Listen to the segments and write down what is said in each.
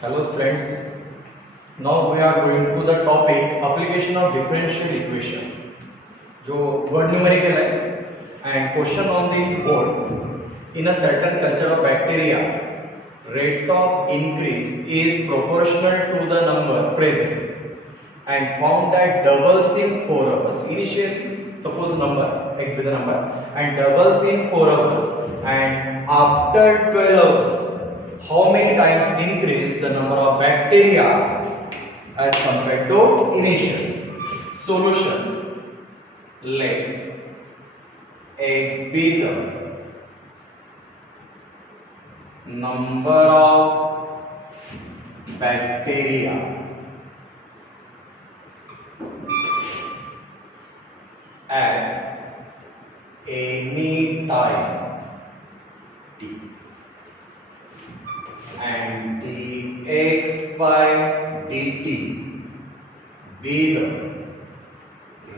Hello friends, now we are going to the topic application of differential equation जो word numerical है and question on the board in a certain culture of bacteria rate of increase is proportional to the number present and found that doubles in 4 hours. Initially suppose number x with a number and doubles in 4 hours and after 12 hours how many times increase the number of bacteria as compared to initial. Solution: let x be the number of bacteria at any time t and dx by dt be the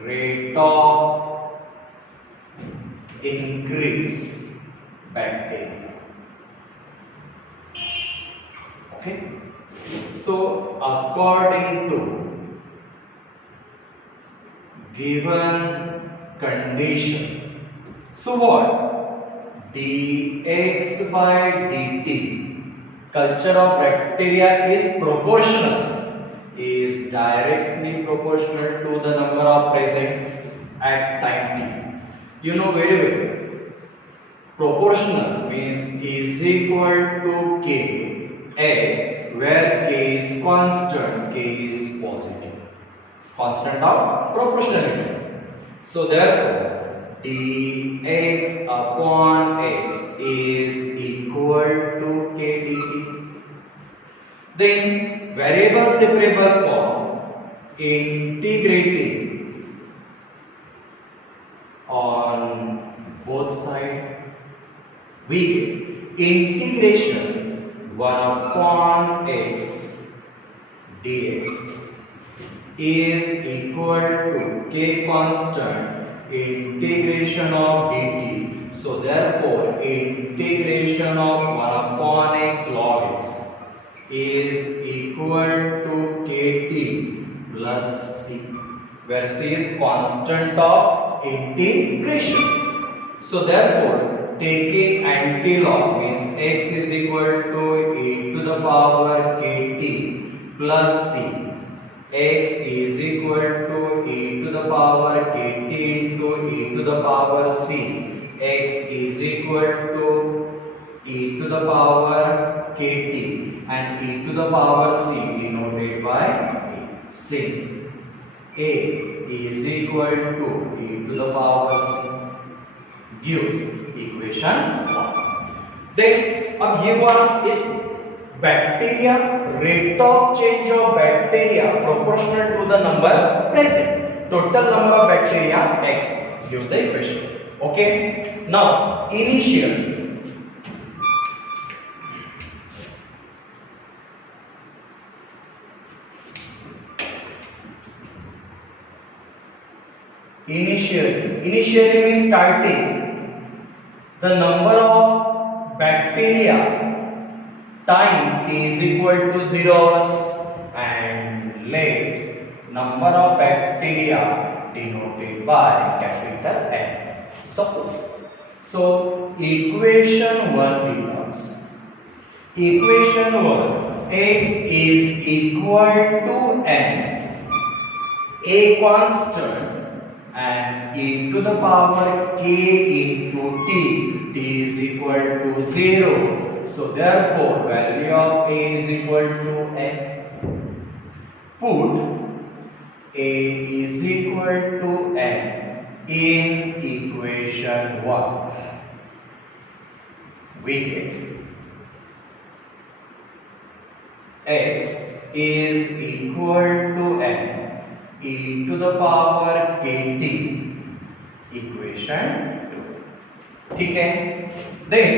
rate of increase bacteria. Okay, so according to given condition, so what dx by dt culture of bacteria is proportional, is directly proportional to the number of present at time t. You know very well, proportional means is equal to k x, where k is constant, k is positive, constant of proportionality. So therefore dx upon x is equal to k dt. Then variable separable form, integrating on both sides, we get integration 1 upon x dx is equal to k constant integration of dt. So therefore integration of 1 upon x log x is equal to kt plus c, where c is constant of integration. So therefore taking antilog means x is equal to e to the power kt plus c, x is equal to e to the power kt into e to the power c, x is equal to e to the power kt and e to the power c denoted by a, since a is equal to e to the power c gives equation 1. Then अब ये हुआ इस bacteria rate of change of bacteria proportional to the number present. Total number of bacteria x gives the equation. Okay. Now initial initially means starting the number of bacteria time t is equal to 0 hours and let number of bacteria denoted by capital N. Suppose so equation 1 becomes equation 1 x is equal to n, a constant and e to the power k into t, t is equal to 0. So therefore value of a is equal to n. Put a is equal to n in equation 1. We get x is equal to n e to the power kt equation 2. ठीक है. Then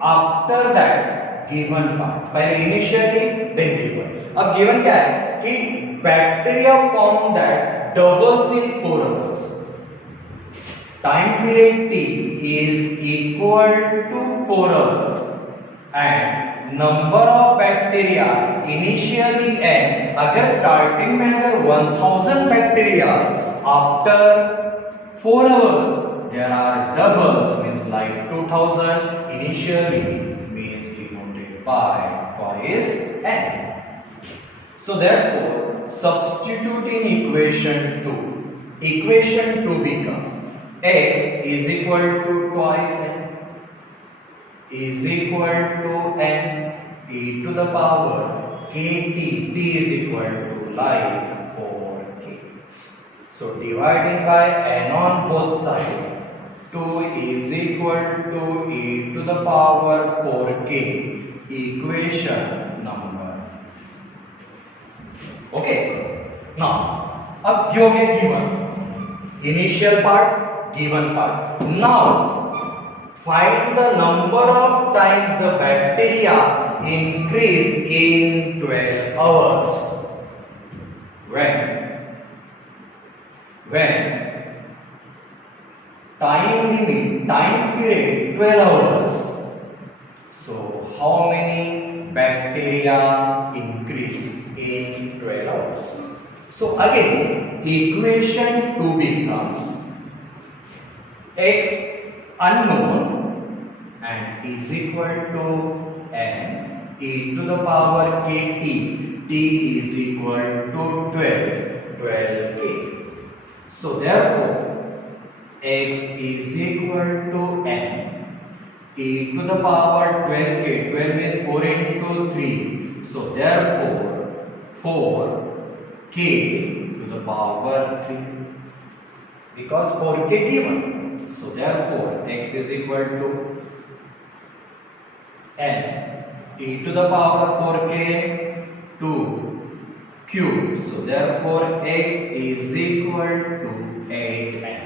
after that given part, पहले initially then given. अब given क्या है कि bacteria form that doubles in 4 hours. Time period t is equal to 4 hours and number of bacteria initially n, अगर starting में अगर 1000 bacteria, after 4 hours there are doubles, means like 2000 initially means denoted by twice n. So therefore substitute in equation 2. Equation 2 becomes x is equal to twice n is equal to n e to the power kt. T is equal to like 4k. So dividing by n on both sides, 2 is equal to e to the power 4k. Equation number. Okay. Now, अब ये हो गया given. Initial part, given part. Now, find the number of times the bacteria increase in 12 hours. When time limit, time period 12 hours. So how many bacteria increase in 12 hours? So again equation 2 becomes x unknown and is equal to n e to the power kt. T is equal to 12k. So therefore x is equal to n e to the power 12k. 12 is 4 into 3. So therefore 4k to the power 3, because 4k given. So therefore x is equal to n e to the power 4k to cube. So therefore x is equal to 8n.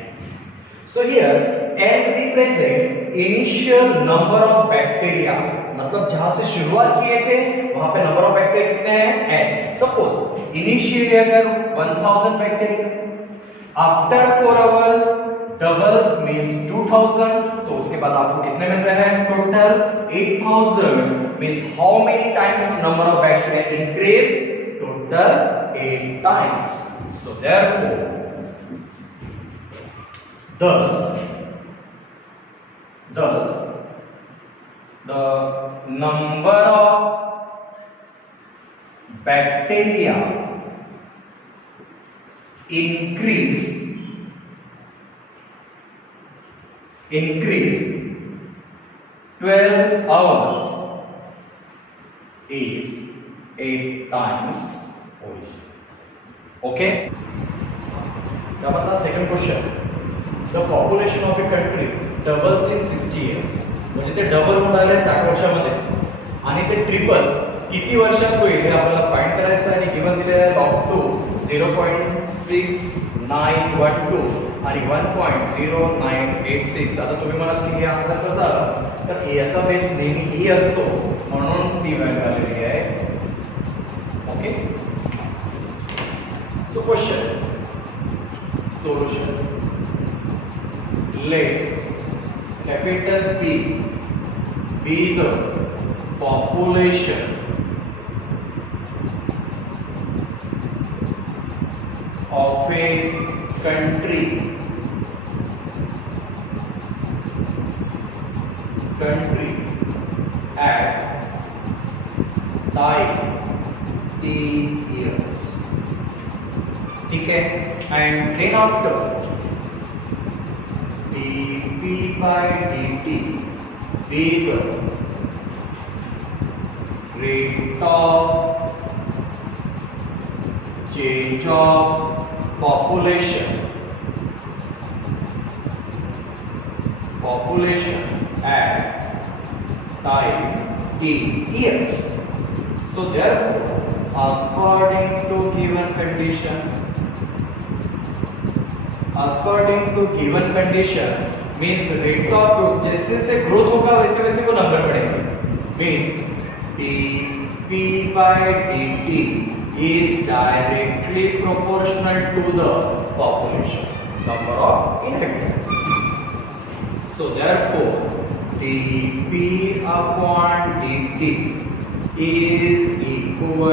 So here n represent initial number of bacteria, मतलब जहां से शुरुआत किए थे वहां पे number of bacteria कितने हैं n. सपोज इनिशियली अगर 1000 bacteria, after 4 hours doubles means 2000, तो उसके बाद आपको कितने मिल रहे हैं total 8000. Means how many times number of bacteria increase? Total 8 times. So therefore thus the number of bacteria increase 12 hours is 8 times origin. Okay, क्या बता? Second question, the population of a country doubles in 60 years. म्हणजे ते double होऊन आले 60 वर्षामध्ये आणि ते triple किती वर्षात होईल हे आपल्याला फाइंड करायचं आहे. गिवन दिलेलं आहे log 2 0.6912 आणि 1.0986. आता तुम्ही म्हणाल की हे आन्सर कसा आला, तर याचा बेस नेहमी e असतो म्हणून ती व्हॅल्यू आलेली आहे. Okay, so question solution. Let capital P be the population of a country at time t years. ठीक है, and then after dp by dt be the rate of change of population at time t years. So therefore according to given condition means rate of growth, जैसे जैसे growth होगा वैसे वैसे वो number बढ़ेगा. Means dp by dt is directly proportional to the population, number of inhabitants. So therefore dp upon dt is equal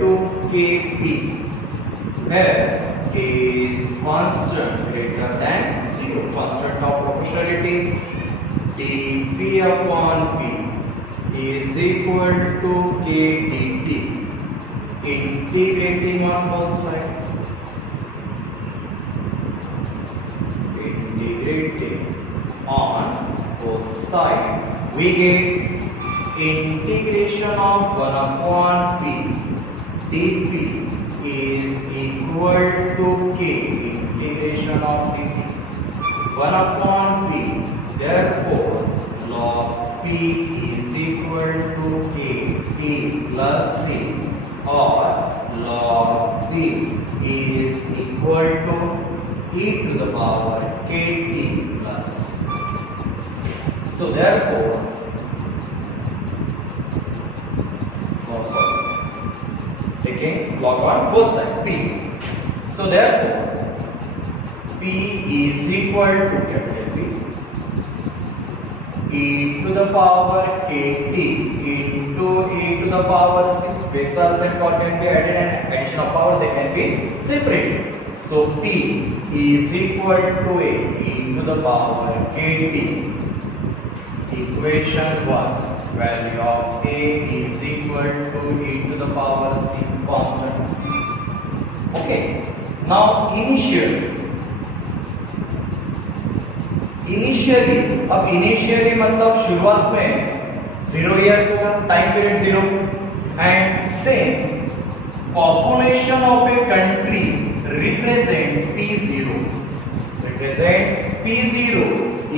to Kp, where K is constant greater than 0, constant of proportionality. dP upon P is equal to K dt, integrating on both sides. Integrating on both sides, we get integration of 1 upon P dP is equal to K integration of dt 1 upon P. Therefore, log P is equal to K T plus C, or log P is equal to e to the power Kt plus. So therefore, taking log on both sides P. So therefore, P is equal to capital P e to the power Kt into e to the power C. Bases importantly added and addition of power, they can be separated. So P is equal to a e to the power Kt. Equation 1, value of a is equal to e to the power C, constant. Okay, now initially अब initially मतलब शुरुआत में 0 years होगा, time period 0, and then population of a country represent P0,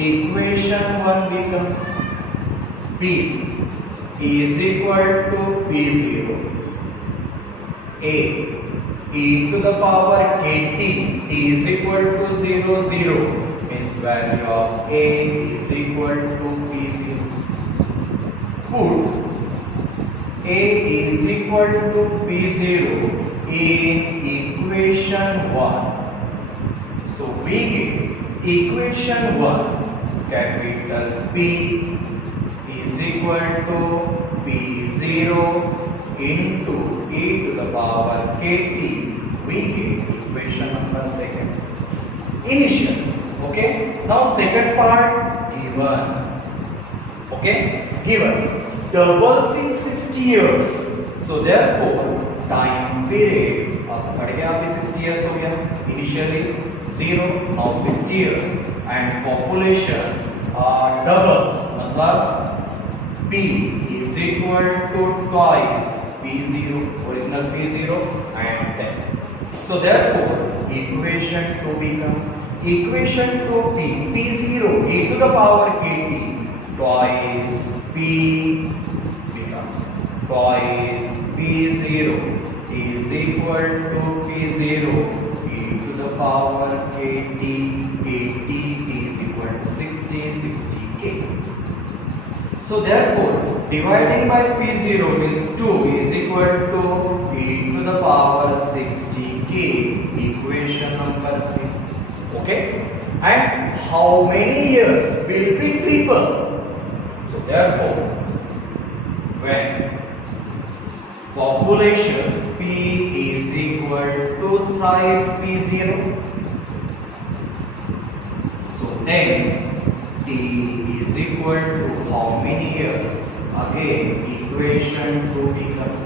equation 1 becomes P is equal to P0 a e to the power Kt is equal to 0 0, means value of a is equal to P0. Put a is equal to P0 in equation 1. So we get equation 1, capital P is equal to P0 into e to the power Kt. We get equation number 2. Initial. Okay. Now second part given. Okay. Given doubles in 60 years. So therefore time period अब बढ़ गया, अभी 60 years हो गया. Initially 0, now 60 years, and population doubles, मतलब P is equal to twice P0, original P0 and 10. So therefore equation 2 becomes equation 2P, P0 e to the power Kt twice P becomes twice P0 is equal to P0 e to the power Kt. Kt is equal to 60 60K. So therefore dividing by P0 is 2 is equal to e to the power 60K, equation number 3. Okay, and how many years will be triple? So therefore when population P is equal to thrice P0, so then T is equal to how many years? Again equation 2 becomes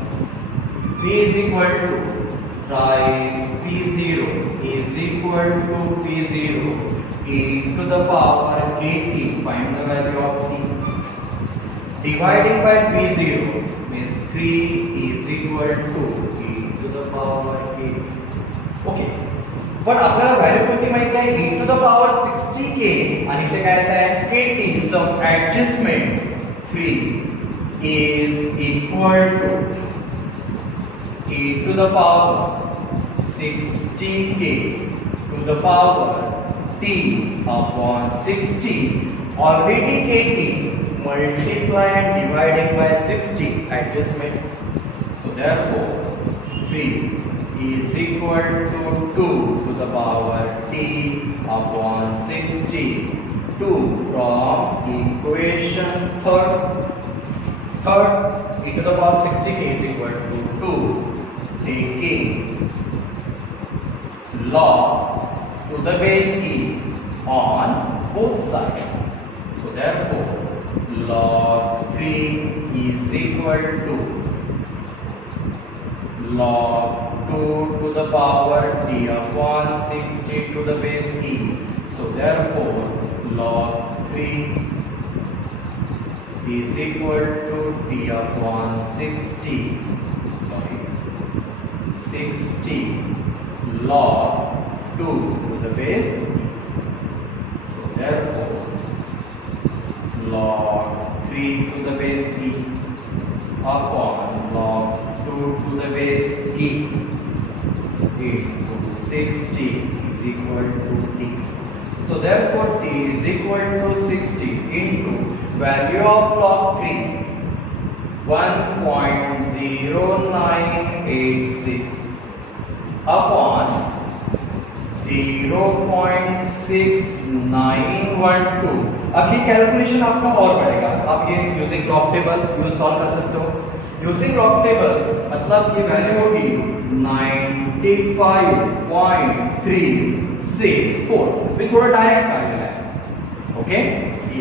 P is equal to thrice P0 is equal to P0 e to the power Kt. Find the value of T. Dividing by P0 means 3 is equal to e to the power Kt. Okay, पण आपल्याला value कोणती माहिती आहे? e to the power 60K आणि ते काय येत आहे? Kt. Some adjustment 3 is equal to e to the power 60K to the power T upon 60. Already Kt multiply and dividing by 60, adjustment. So therefore 3 is equal to 2 to the power T upon 60. 2 from equation third e to the power 60 t is equal to 2, taking log to the base e on both sides. So therefore log 3 is equal to log 2 to the power t upon 60 to the base e. So therefore log 3 is equal to t upon 60 log 2 to the base e. So therefore log 3 to the base e upon log 2 to the base e into 60 is equal to t. So therefore t is equal to 60 into value of log 3 1.0986 upon 0.6912. अब ये calculation आपका और बढ़ेगा. आप ये using log table use solve कर सकते हो. यूजिंग लॉग टेबल मतलब ये वैल्यू होगी 95.364 विथ थोड़ा डायरेक्ट पैरेलल है. Okay,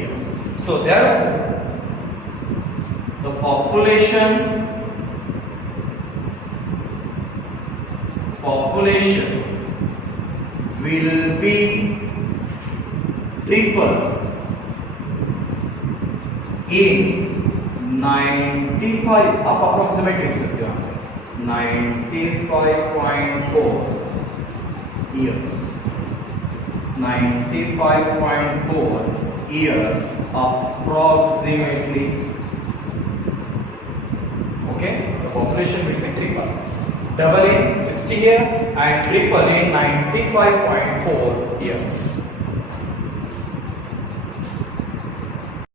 yes. So therefore the population will be triple in 95. आप अप्रोक्सीमेट लिख सकते हो 95.4 years. 95.4 years approximately. Okay, the population will be triple. Double in 60 here and triple in 95.4 years.